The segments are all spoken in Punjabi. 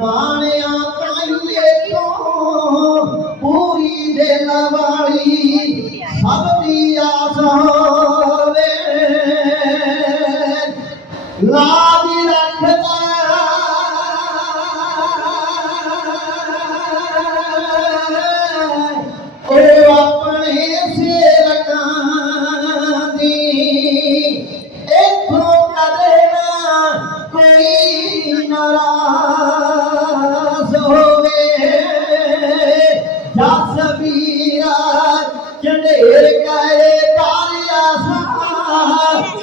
Bye.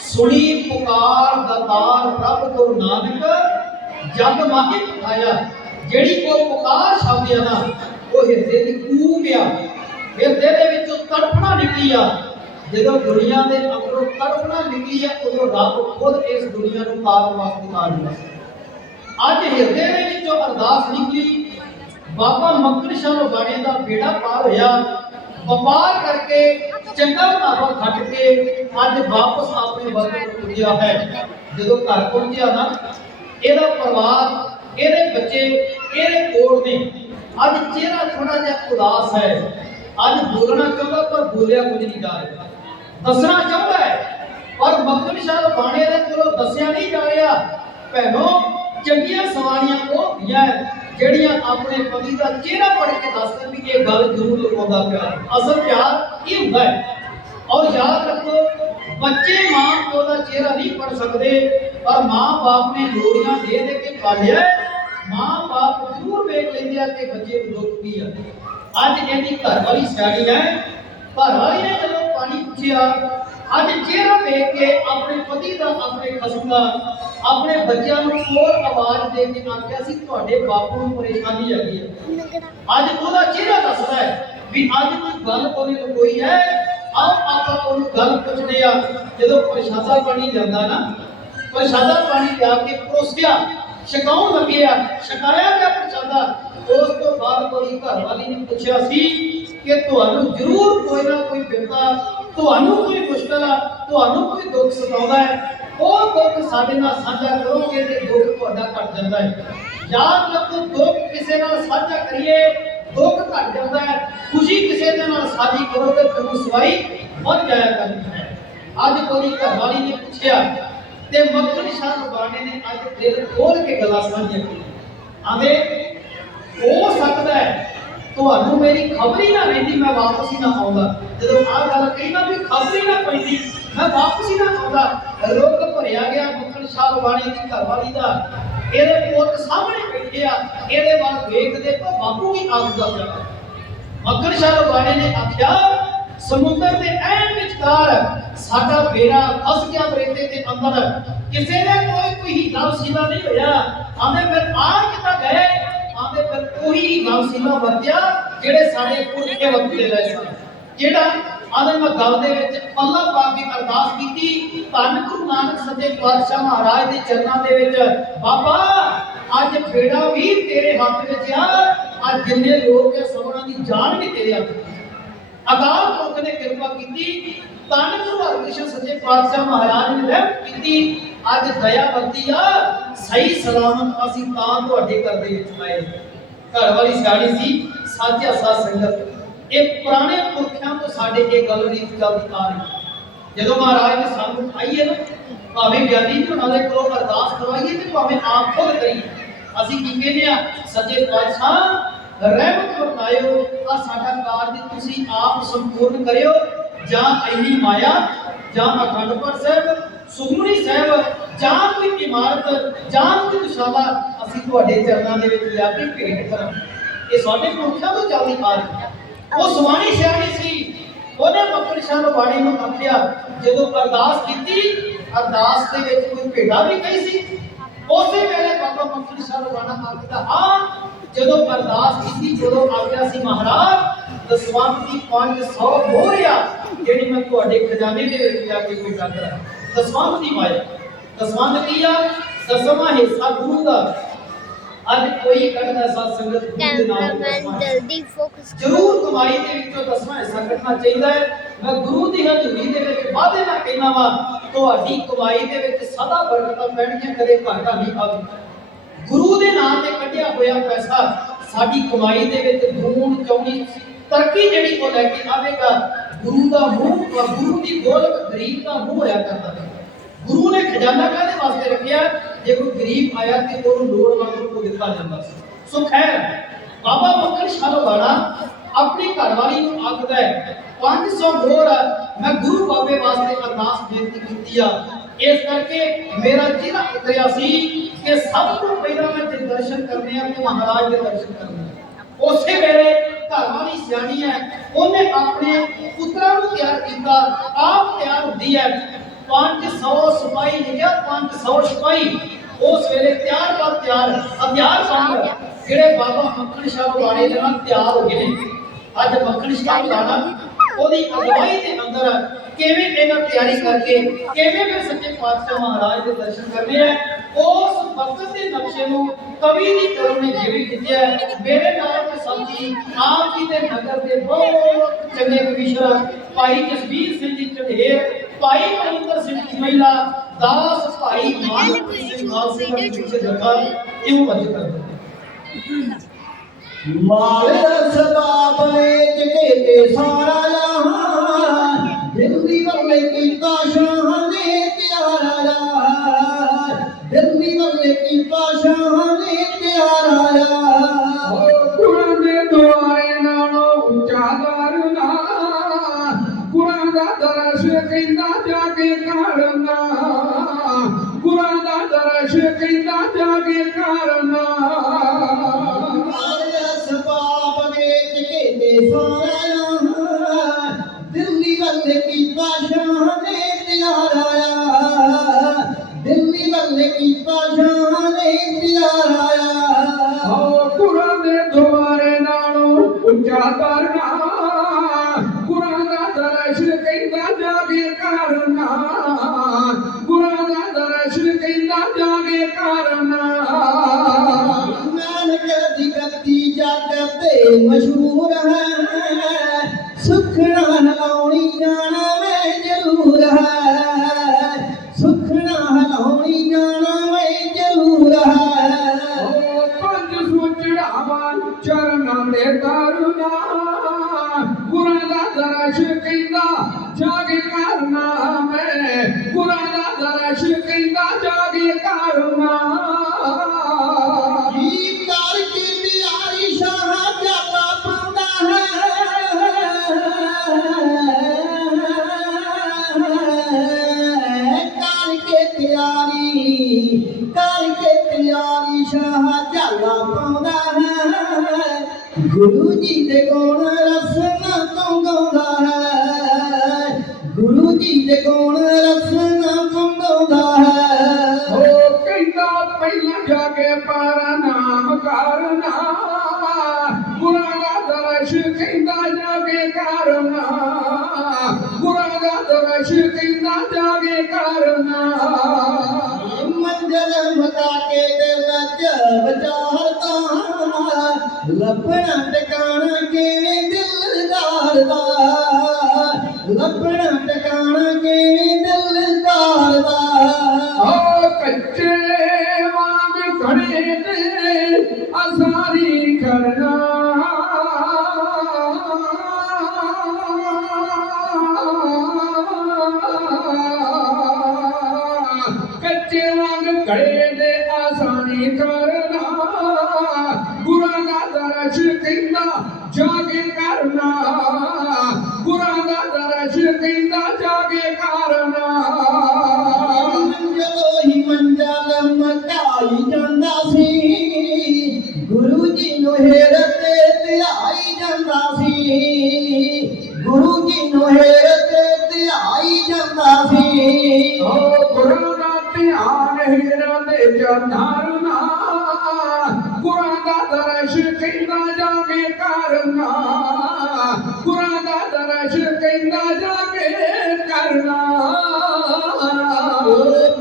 ਸੁਣੀ ਪੁਕਾਰ ਦਾਤਾਰ ਪ੍ਰਭ ਗੁਰੂ ਨਾਨਕ, ਜਗ ਮਾਹੀ ਪਠਾਇਆ ਜਿਹੜੀ ਕੋ ਪੁਕਾਰ ਸ਼ਬਦ ਨਾ, ਉਹ ਹਿਰਦੇ ਦੀ ਕੂਕ ਆ। ਹਿਰਦੇ ਦੇ ਵਿੱਚੋਂ ਤੜਫਣਾ ਨਿਕਲੀ ਆ। ਜਦੋਂ ਦੁਨੀਆ ਦੇ ਅੰਦਰੋਂ ਤੜਫਣਾ ਨਿਕਲੀ ਆ, ਉਦੋਂ ਰੱਬ ਖੁਦ ਇਸ ਦੁਨੀਆ ਨੂੰ ਪਾਰ ਵਾਸਤੇ ਆ ਅੱਜ ਹਿਰਦੇ ਦੇ ਵਿੱਚੋਂ ਅਰਦਾਸ ਨਿਕਲੀ। ਬਾਬਾ ਮੱਕੜ ਸ਼ਾਹ ਲੁਬਾਣੇ ਦਾ ਬੇੜਾ ਪਾਰ ਹੋਇਆ। ਵਪਾਰ ਕਰਕੇ ਚੰਗਾ ਭਾਵਾ ਖੱਟ ਕੇ ਅੱਜ ਵਾਪਸ ਆਪਣੇ ਵਤਨ ਨੂੰ ਹੈ। ਜਦੋਂ ਘਰ ਪਹੁੰਚਿਆ ਨਾ, ਇਹਦਾ ਪਰਿਵਾਰ, ਇਹਦੇ ਬੱਚੇ, ਇਹਦੇ ਕੋਲ ਨੇ। ਅੱਜ ਚਿਹਰਾ ਥੋੜਾ ਜਿਹਾ ਉਦਾਸ ਹੈ। ਅੱਜ ਬੋਲਣਾ ਚਾਹੁੰਦਾ ਪਰ ਬੋਲਿਆ ਕੁਝ ਨਹੀਂ ਜਾ ਰਿਹਾ। ਦੱਸਣਾ ਚਾਹੁੰਦਾ ਹੈ, ਪਰ ਮੱਕੜ ਸ਼ਾਹ ਲੁਬਾਣੇ ਦੇ ਕੋਲੋਂ ਦੱਸਿਆ ਨਹੀਂ ਜਾ ਰਿਹਾ। ਭੈਣੋ, ਚੰਗੀਆਂ ਸਵਾਰੀਆਂ ਉਹ ਹੁੰਦੀਆਂ ਜਿਹੜੀਆਂ ਆਪਣੇ ਪਤੀ ਦਾ ਚਿਹਰਾ ਪੜ੍ਹ ਕੇ ਦੱਸਦੇ ਵੀ ਇਹ ਗੱਲ ਜ਼ਰੂਰ ਲੁਕਾਉਂਦਾ ਪਿਆ। ਅਸਲ ਪਿਆਰ ਇਹ ਹੁੰਦਾ ਹੈ। ਔਰ ਯਾਦ ਰੱਖੋ, ਬੱਚੇ ਮਾਂ ਪਿਓ ਦਾ ਚਿਹਰਾ ਨਹੀਂ ਪੜ ਸਕਦੇ, ਪਰ ਮਾਂ ਬਾਪ ਨੇ ਲੋਰੀਆਂ ਦੇ ਦੇ ਕੇ ਪਾਲਿਆ ਮਾਂ ਬਾਪ ਜ਼ਰੂਰ ਵੇਖ ਲੈਂਦੇ ਆ ਕਿ ਬੱਚੇ ਨੂੰ ਦੁੱਖ ਕੀ ਆ। ਅੱਜ ਇਹਦੀ ਘਰ ਵਾਲੀ ਸਿਆਣੀ ਹੈ, ਘਰ ਵਾਲੀ ਨੇ ਜਦੋਂ ਪਾਣੀ ਪੁੱਛਿਆ ਅੱਜ ਚਿਹਰਾ ਵੇਖ ਕੇ ਆਪਣੇ ਪਤੀ ਦਾ, ਆਪਣੇ ਖਸਮ ਦਾ ਆਪਣੇ ਬੱਚਿਆਂ ਨੂੰ ਹੋਰ ਆਵਾਜ਼ ਦੇ ਕੇ ਆਖਿਆ ਸੀ, ਤੁਹਾਡੇ ਬਾਪੂ ਨੂੰ ਪਰੇਸ਼ਾਨੀ ਆ। ਗਈ ਹੈ ਅੱਜ ਉਹਦਾ ਚਿਹਰਾ ਦੱਸਦਾ ਹੈ ਵੀ ਅੱਜ ਕੋਈ ਗੱਲ ਉਹਨੇ ਕੋਈ ਹੈ? ਆਓ ਆਪਾਂ ਉਹਨੂੰ ਗੱਲ ਪੁੱਛਦੇ ਆ ਜਦੋਂ ਪ੍ਰਸ਼ਾਦਾ ਪਾਣੀ ਜਾਂਦਾ ਨਾ, ਪ੍ਰਸ਼ਾਦਾ ਪਾਣੀ ਲਿਆ ਕੇ ਪਰੋਸਿਆ, ਛਕਾਉਣ ਲੱਗਿਆ ਛਕਾਇਆ ਗਿਆ ਪ੍ਰਸ਼ਾਦਾ। ਉਸ ਤੋਂ ਬਾਅਦ ਕੋਈ ਘਰ ਵਾਲੀ ਨੇ ਪੁੱਛਿਆ ਸੀ ਕਿ ਤੁਹਾਨੂੰ ਜ਼ਰੂਰ ਕੋਈ ਨਾ ਕੋਈ ਬਿਪਤਾ ਤੁਹਾਨੂੰ ਕੋਈ ਮੁਸ਼ਕਲ ਆ, ਤੁਹਾਨੂੰ ਕੋਈ ਦੁੱਖ ਸਤਾਉਂਦਾ ਹੈ, ਉਹ ਦੁੱਖ ਸਾਡੇ ਨਾਲ ਸਾਂਝਾ ਕਰੋਗੇ ਤੇ ਦੁੱਖ ਤੁਹਾਡਾ ਘਟ ਜਾਂਦਾ ਹੈ। ਯਾਦ ਰੱਖੋ, ਦੁੱਖ ਕਿਸੇ ਨਾਲ ਸਾਂਝਾ ਕਰੀਏ, ਦੁੱਖ ਘਟ ਜਾਂਦਾ ਹੈ। ਖੁਸ਼ੀ ਕਿਸੇ ਦੇ ਨਾਲ ਸਾਂਝੀ ਕਰੋਗੇ ਤੁਹਾਨੂੰ ਸਵਾਈ ਵੱਧ ਜਾਇਆ ਕਰਦੀ ਹੈ। ਅੱਜ ਕੋਈ ਘਰ ਨੇ ਪੁੱਛਿਆ ਤੇ ਮੱਕੜ ਸ਼ਾਹ ਬਾਣੇ ਨੇ ਅੱਜ ਦਿਲ ਖੋਲ ਕੇ ਗੱਲਾਂ ਸਾਂਝੀਆਂ ਕੀਤੀਆਂ। ਆਂਦੇ ਹੋ ਸਕਦਾ ਹੈ ਤੁਹਾਨੂੰ ਮੇਰੀ ਖਬਰ ਹੀ ਨਾ ਰਹਿੰਦੀ, ਮੈਂ ਵਾਪਸ ਹੀ ਨਾ ਆਉਂਦਾ। ਜਦੋਂ ਆਹ ਗੱਲ ਕਹੀ ਨਾ ਵੀ ਖਬਰ ਹੀ ਨਾ ਪੈਂਦੀ, ਮੈਂ ਵਾਪਸ ਹੀ ਨਾ ਆਉਂਦਾ। ਰੁੱਗ ਭਰਿਆ ਗਿਆ ਮੁਕਲ ਸ਼ਾਹ ਬਾਣੀ ਦੀ ਘਰਵਾਲੀ ਦਾ। ਇਹਦੇ ਪੁੱਤ ਸਾਹਮਣੇ ਬੈਠੇ ਆ। ਇਹਦੇ ਵੱਲ ਵੇਖਦੇ ਤਾਂ ਬਾਪੂ ਵੀ ਆਉਂਦਾ ਪਿਆ ਮੱਕੜ ਸ਼ਾਹ ਬਾਣੀ ਨੇ ਆਖਿਆ, ਸਮੁੰਦਰ ਦੇ ਐਨ ਵਿਚਕਾਰ ਸਾਡਾ ਬੇੜਾ ਫਸ ਗਿਆ ਬਰੇਤੇ ਦੇ ਅੰਦਰ। ਕਿਸੇ ਨੇ ਕੋਈ ਕੋਈ ਹੀਲਾ ਵਸੀਲਾ ਨਹੀਂ ਹੋਇਆ। ਆਂਦੇ ਫਿਰ ਆ ਕਿਤਾ ਗਏ। ਆਂਦੇ ਫਿਰ ਕੋਈ ਵਰਤਿਆ ਜਿਹੜੇ ਸਾਡੇ ਪੁਰਖੇ ਵਰਤੇ ਰਹੇ ਸਨ। ਜਿਹੜਾ ਆਂਦੇ ਮੈਂ ਦੇ ਵਿੱਚ ਅੱਲਾ ਪਾਕ ਦੀ ਅਰਦਾਸ ਕੀਤੀ, ਧੰਨ ਗੁਰੂ ਨਾਨਕ ਸੱਚੇ ਪਾਤਸ਼ਾਹ ਮਹਾਰਾਜ ਦੇ ਚਰਨਾਂ ਦੇ ਵਿੱਚ, ਬਾਬਾ, ਅੱਜ ਬੇੜਾ ਵੀ ਤੇਰੇ ਹੱਥ ਵਿੱਚ ਆ, ਅੱਜ ਜਿੰਨੇ ਲੋਕ ਆ ਸਭਨਾਂ ਦੀ ਜਾਨ ਵੀ ਤੇਰੇ ਹੱਥ ਅਕਾਲ ਪੁਰਖ ਨੇ ਕਿਰਪਾ ਕੀਤੀ ਤਨ ਗੁਰੂ ਹਰਕ੍ਰਿਸ਼ਨ ਸੱਚੇ ਪਾਤਸ਼ਾਹ ਮਹਾਰਾਜ ਨੇ ਰਹਿਮਤ ਕੀਤੀ, ਅੱਜ ਦਇਆ ਵਰਤੀ ਆ, ਸਹੀ ਸਲਾਮਤ ਅਸੀਂ ਤਾਂ ਤੁਹਾਡੇ ਘਰ ਦੇ ਵਿੱਚ ਆਏ ਘਰ ਵਾਲੀ ਸਿਆਣੀ ਸੀ ਸਾਜਿਆ ਸਾਧ ਸੰਗਤ। ਇਹ ਪੁਰਾਣੇ ਪੁਰਖਿਆਂ ਤੋਂ ਸਾਡੇ ਇਹ ਗੱਲ ਰੀਤ ਚੱਲਦੀ ਆ ਰਹੀ ਜਦੋਂ ਮਹਾਰਾਜ ਨੇ ਸਾਨੂੰ ਆਈਏ ਨਾ, ਭਾਵੇਂ ਗਿਆਨੀ ਜੀ ਉਹਨਾਂ ਦੇ ਕੋਲੋਂ ਅਰਦਾਸ ਕਰਵਾਈਏ ਤੇ ਭਾਵੇਂ ਆਪ ਖੁਦ ਕਰੀਏ, ਅਸੀਂ ਕੀ ਕਹਿੰਦੇ ਆ ਸੱਚੇ ਪਾਤਸ਼ਾਹ, ਰਹਿਮਤ ਵਰਤਾਇਓ ਆ ਸਾਡਾ ਕਾਰਜ ਤੁਸੀਂ ਆਪ ਸੰਪੂਰਨ ਕਰਿਓ। ਜਾਂ ਇੰਨੀ ਮਾਇਆ, ਜਾਂ ਅਖੰਡ ਪਾਠ ਸਾਹਿਬ, ਸੁਖਮਨੀ ਸਾਹਿਬ, ਜਾਂ ਕੋਈ ਇਮਾਰਤ, ਜਾਂ ਕੋਈ ਦੁਸ਼ਾਲਾ ਅਸੀਂ ਤੁਹਾਡੇ ਚਰਨਾਂ ਦੇ ਵਿੱਚ ਲਿਆ ਕੇ ਭੇਟ ਕਰਾਂ ਇਹ ਸਾਡੇ ਪੁਰਖਾਂ ਤੋਂ ਚੱਲਦੀ ਆ ਰਹੀ ਉਹ ਸੁਆਣੀ ਸਿਆਣੀ ਸੀ। ਉਹਨੇ ਮੱਕੜ ਸ਼ਾਹ ਬਾਣੀ ਨੂੰ ਆਖਿਆ, ਜਦੋਂ ਅਰਦਾਸ ਕੀਤੀ, ਅਰਦਾਸ ਦੇ ਵਿੱਚ ਕੋਈ ਭੇਡਾ ਵੀ ਕਹੀ ਸੀ। ਉਸੇ ਵੇਲੇ ਬਾਬਾ ਮੱਕੜ ਸ਼ਾਹ ਬਾਣਾ ਆਖਦਾ ਹਾਂ ਜਦੋਂ ਅਰਦਾਸ ਕੀਤੀ, ਜਦੋਂ ਆਗਿਆ ਸੀ, ਮਹਾਰਾਜ, ਦਸਵੰਤ ਦੀ 500 ਮੋਹਰਿਆ ਜਿਹੜੀ ਮੈਂ ਤੁਹਾਡੇ ਖਜ਼ਾਨੇ ਦੇ ਵਿੱਚ ਜਾ ਕੇ ਕੋਈ ਕਰਾਂ ਰਾਂ ਦਸਵੰਤ ਦੀ ਮਾਇਆ। ਦਸਵੰਤ ਕੀ ਆ? ਦਸਵਾਂ ਹਿੱਸਾ ਗੁਰੂ ਦਾ। ਅੱਜ ਕੋਈ ਕੱਢਦਾ ਸਾਧ ਸੰਗਤ ਗੁਰੂ ਦੇ ਨਾਮ ਕੈਮਰਾਮੈਨ ਜਲਦੀ ਫੋਕਸ ਜ਼ਰੂਰ ਕਮਾਈ ਦੇ ਵਿੱਚੋਂ ਦਸਵਾਂ ਹਿੱਸਾ ਕੱਢਣਾ ਚਾਹੀਦਾ ਹੈ। ਮੈਂ ਗੁਰੂ ਦੀ ਹਜ਼ੂਰੀ ਦੇ ਵਿੱਚ ਵਾਅਦੇ ਨਾਲ ਕਹਿਣਾ ਵਾ ਤੁਹਾਡੀ ਕਮਾਈ ਦੇ ਵਿੱਚ ਸਦਾ ਬਰਕਤਾਂ ਪੈਣਗੀਆਂ ਕਦੇ ਘਾਟਾ ਨਹੀਂ ਆਵੇਗਾ ਗੁਰੂ ਦੇ ਨਾਮ ਤੇ ਕੱਢਿਆ ਹੋਇਆ ਪੈਸਾ ਸਾਡੀ ਕਮਾਈ ਦੇ ਵਿੱਚ ਦੂਣ ਚੌਣੀ ਤਰੱਕੀ ਜਿਹੜੀ ਉਹ ਲੈ ਕੇ ਆਵੇਗਾ ਗੁਰੂ ਦਾ ਮੂੰਹ ਔਰ ਗੁਰੂ ਦੀ ਗੋਲਕ ਗਰੀਬ ਦਾ ਮੂੰਹ ਹੋਇਆ ਕਰਦਾ ਗੁਰੂ ਨੇ ਖਜ਼ਾਨਾ ਕਾਹਦੇ ਵਾਸਤੇ ਰੱਖਿਆ? ਜੇ ਕੋਈ ਗਰੀਬ ਆਇਆ ਤੇ ਉਹਨੂੰ ਲੋੜਵੰਦ ਨੂੰ ਦਿੱਤਾ ਜਾਂਦਾ ਸੀ। ਸੋ ਖੈਰ, ਬਾਬਾ ਮੱਖਣ ਸ਼ਾਹ ਆਪਣੀ ਘਰਵਾਲੀ ਨੂੰ ਆਖਦਾ ਹੈ 500 ਮੋਹਰ ਮੈਂ ਗੁਰੂ ਬਾਬੇ ਵਾਸਤੇ ਅਰਦਾਸ ਬੇਨਤੀ ਕੀਤੀ ਆ। ਇਸ ਕਰਕੇ ਮੇਰਾ ਜਿਹੜਾ ਉਤਰਿਆ ਸੀ ਕਿ ਸਭ ਤੋਂ ਪਹਿਲਾਂ ਮੈਂ ਜੇ ਦਰਸ਼ਨ ਕਰਨੇ ਆ ਤੇ ਮਹਾਰਾਜ ਦੇ ਦਰਸ਼ਨ ਕਰਨੇ ਉਸੇ ਵੇਲੇ ਘਰਵਾਲੀ ਸਿਆਣੀ ਹੈ, ਉਹਨੇ ਆਪਣੇ ਪੁੱਤਰਾਂ ਨੂੰ ਤਿਆਰ ਕੀਤਾ, ਆਪ ਤਿਆਰ ਹੁੰਦੀ ਹੈ। 500 ਸਿਪਾਹੀ ਲਿਖਿਆ 500 ਸਿਪਾਹੀ ਉਸ ਵੇਲੇ ਤਿਆਰ ਬਰ ਤਿਆਰ। ਹਥਿਆਰ ਸੰਗ ਜਿਹੜੇ ਬਾਬਾ ਮੱਖਣ ਸ਼ਾਹ ਵਾਲੇ ਦੇ ਨਾਲ ਤਿਆਰ ਹੋ ਗਏ ਨੇ। ਅੱਜ ਮੱਖਣ ਸ਼ਾਹ ਵਾਲਾ ਉਹਦੀ ਅਗਵਾਈ ਦੇ ਅੰਦਰ ਕਿਵੇਂ ਇਹਨਾਂ ਤਿਆਰੀ ਕਰਕੇ, ਕਿਵੇਂ ਫਿਰ ਸੱਚੇ ਪਾਤਸ਼ਾਹ ਮਹਾਰਾਜ ਦੇ ਦਰਸ਼ਨ ਕਰਨੇ ਆ, ਉਸ ਵਕਤ ਦੇ ਨਕਸ਼ੇ ਨੂੰ ਕਵੀ ਦੀ ਕਲਮ ਨੇ ਜਿਵੇਂ ਖਿੱਚਿਆ ਮੇਰੇ ਨਾਲ ਦੇ ਸਾਥੀ ਆਪ ਜੀ ਦੇ ਨਗਰ ਦੇ ਬਹੁਤ ਚੰਗੇ ਕਵੀਸ਼ਰ ਭਾਈ ਜਸਵੀਰ ਸਿੰਘ ਜੀ ਝੰਡੇਰ ਭਾਈ ਮਨਿੰਦਰ ਸਿੰਘ ਜੀ ਮਹਿਲਾ ਦਾਸ ਭਾਈ ਮਾਨਵ ਸਿੰਘ ਮਾਲ ਸਿੰਘ ਜੀ ਪਿੱਛੇ ਜਗਾ ਇਹੋ ਵੱਜ ਕਰਦੇ ਮਾਲ ਸਬਾਬ ਨੇ ਜਗੇ ਤੇ ਸਾਰਾ ਜਹਾਨ ਦਿਲ ਦੀ ਵੱਲੇ ਕੀਤਾ ਸ਼ਾਹ ਨੇ ਪਿਆਰਾ ਯਾਰ ਦਿਲ ਦੀ ਵੱਲੇ ਕੀਤਾ ਸ਼ਾਹ ਨੇ ਪਿਆਰਾ ਯਾਰ ਮਸ਼ਹੂਰ ਹੈ। ਸੁਖਣਾ ਹਲਾਉਣੀ ਜਾਣਾ ਮੈਂ ਜ਼ਰੂਰ ਹੈ। ਸੁਖਣਾ ਹਲਾਉਣੀ ਜਾਣਾ मा के दिला लपण टिकाणा के दिला लपण टिका ਵਾਂਗ ਖੜੇ ਨੇ ਆਸਾਨੀ ਕਰਨਾ ਗੁਰਾਂ ਦਾ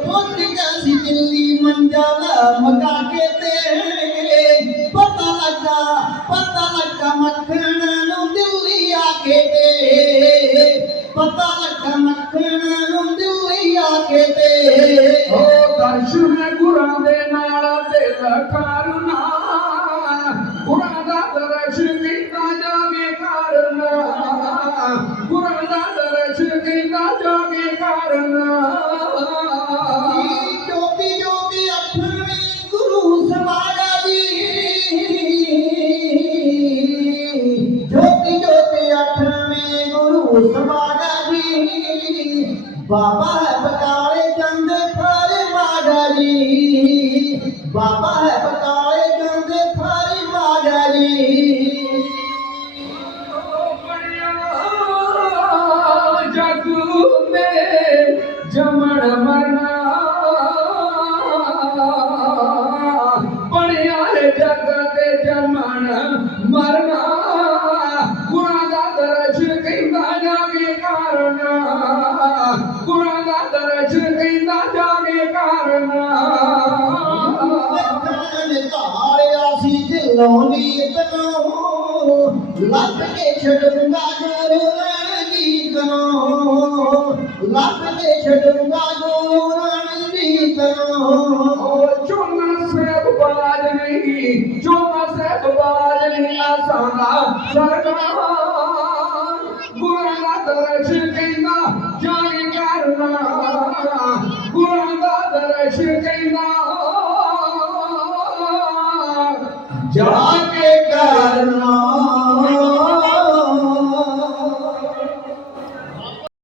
ڪندي ڪري منهنجا پت لڳا پتا لڳا مٿ ਦਾ ਦਰਸ਼ ਕਹਿੰਦਾ ਜਾਵੇ ਕਰਨਾ ਜੋਤੀ ਜੋਤੀ ਅੱਠਵੇਂ ਗੁਰੂ ਸਮਾਗਾ ਜੀ ਜੋਤੀ ਜੋਤੀ ਅੱਠਵੇਂ ਗੁਰੂ ਸਮਾਗਾ ਜੀ ਬਾਬਾ ਸੀ ਦਿਲੋਂ ਨੀਤਨੋਂ ਲੱਭ ਕੇ ਛੱਡੂੰਗਾ ਗੁਰੂ ਰਣਜੀਤ ਨੂੰ ਲੱਭ ਕੇ ਛੱਡੂੰਗਾ ਗੁਰੂ ਰਣਜੀਤ ਨੂੰ ਓ ਚੋਨਾ ਬਾਜ ਨਹੀਂ, ਚੋਨਾ ਸਾਹਿਬ ਬਾਜ ਨਹੀਂ ਆਸਾਨਾ। ਸਰਕਾਰ ਗੁਰਾਂ ਦਾ ਦਰਸ਼ ਕਹਿੰਦਾ ਜਾਣੀ ਕਰਨਾ ਗੁਰਾਂ ਦਾ ਦਰਸ਼ ਕਹਿੰਦਾ ਜਾ ਕੇ ਕਰਨਾ